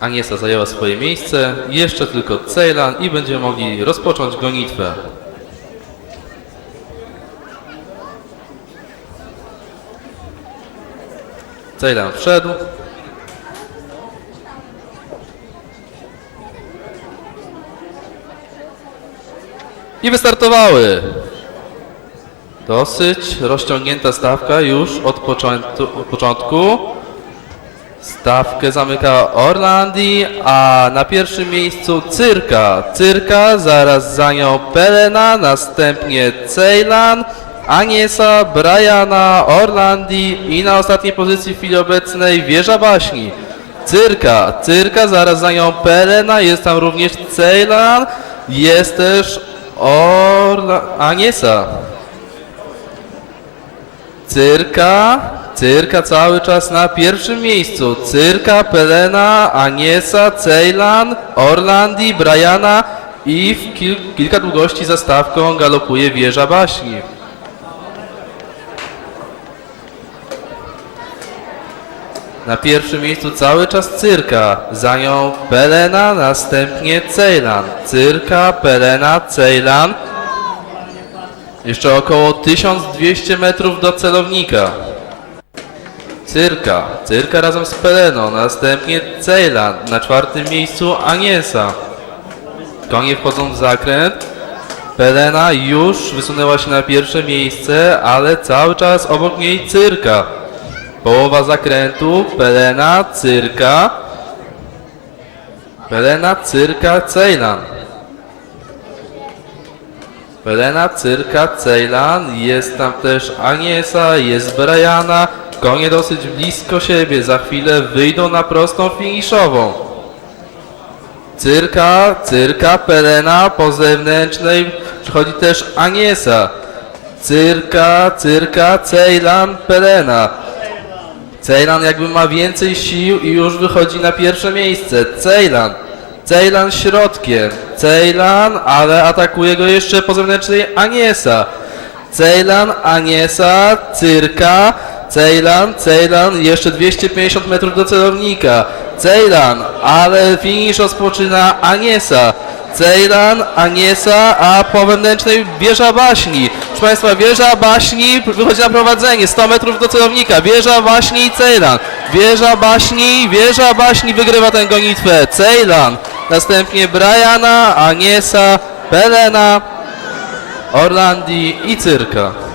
Aniesa zajęła swoje miejsce, jeszcze tylko Ceylan i będziemy mogli rozpocząć gonitwę. Ceylan wszedł. I wystartowały. Dosyć rozciągnięta stawka już od. Od początku. Stawkę zamyka Orlandi, a na pierwszym miejscu Cyrka. Cyrka, zaraz za nią Pelena, następnie Ceylan, Aniesa, Briana, Orlandi i na ostatniej pozycji w chwili obecnej Wieża Baśni. Cyrka, Cyrka, zaraz za nią Pelena, jest tam również Ceylan, jest też Orla... Aniesa. Cyrka, Cyrka cały czas na pierwszym miejscu. Cyrka, Pelena, Aniesa, Ceylan, Orlandi, Briana i w kil kilka długości za stawką galopuje wieża baśni. Na pierwszym miejscu cały czas Cyrka, za nią Pelena, następnie Ceylan. Cyrka, Pelena, Ceylan. Jeszcze około 1200 metrów do celownika. Cyrka, Cyrka razem z Peleną, następnie Ceylan, na czwartym miejscu Aniesa. Konie wchodzą w zakręt. Pelena już wysunęła się na pierwsze miejsce, ale cały czas obok niej Cyrka. Połowa zakrętu, Pelena, Cyrka. Pelena, Cyrka, Ceylan. Pelena, Cyrka, Ceylan, jest tam też Aniesa, jest Briana. Konie dosyć blisko siebie, za chwilę wyjdą na prostą finiszową. Cyrka, Cyrka, Pelena, po zewnętrznej przychodzi też Aniesa. Cyrka, Cyrka, Ceylan, Pelena. Ceylan jakby ma więcej sił i już wychodzi na pierwsze miejsce. Ceylan. Ceylan środkiem. Ceylan, ale atakuje go jeszcze po zewnętrznej Aniesa. Ceylan, Aniesa, Cyrka. Ceylan, Ceylan, jeszcze 250 metrów do celownika. Ceylan, ale finisz rozpoczyna Aniesa. Ceylan, Aniesa, a po wewnętrznej wieża baśni. Proszę Państwa, wieża baśni wychodzi na prowadzenie, 100 metrów do celownika. Wieża baśni i Ceylan. Wieża baśni, wieża baśni wygrywa tę gonitwę. Ceylan, następnie Briana, Aniesa, Pelena, Orlandi i Cyrka.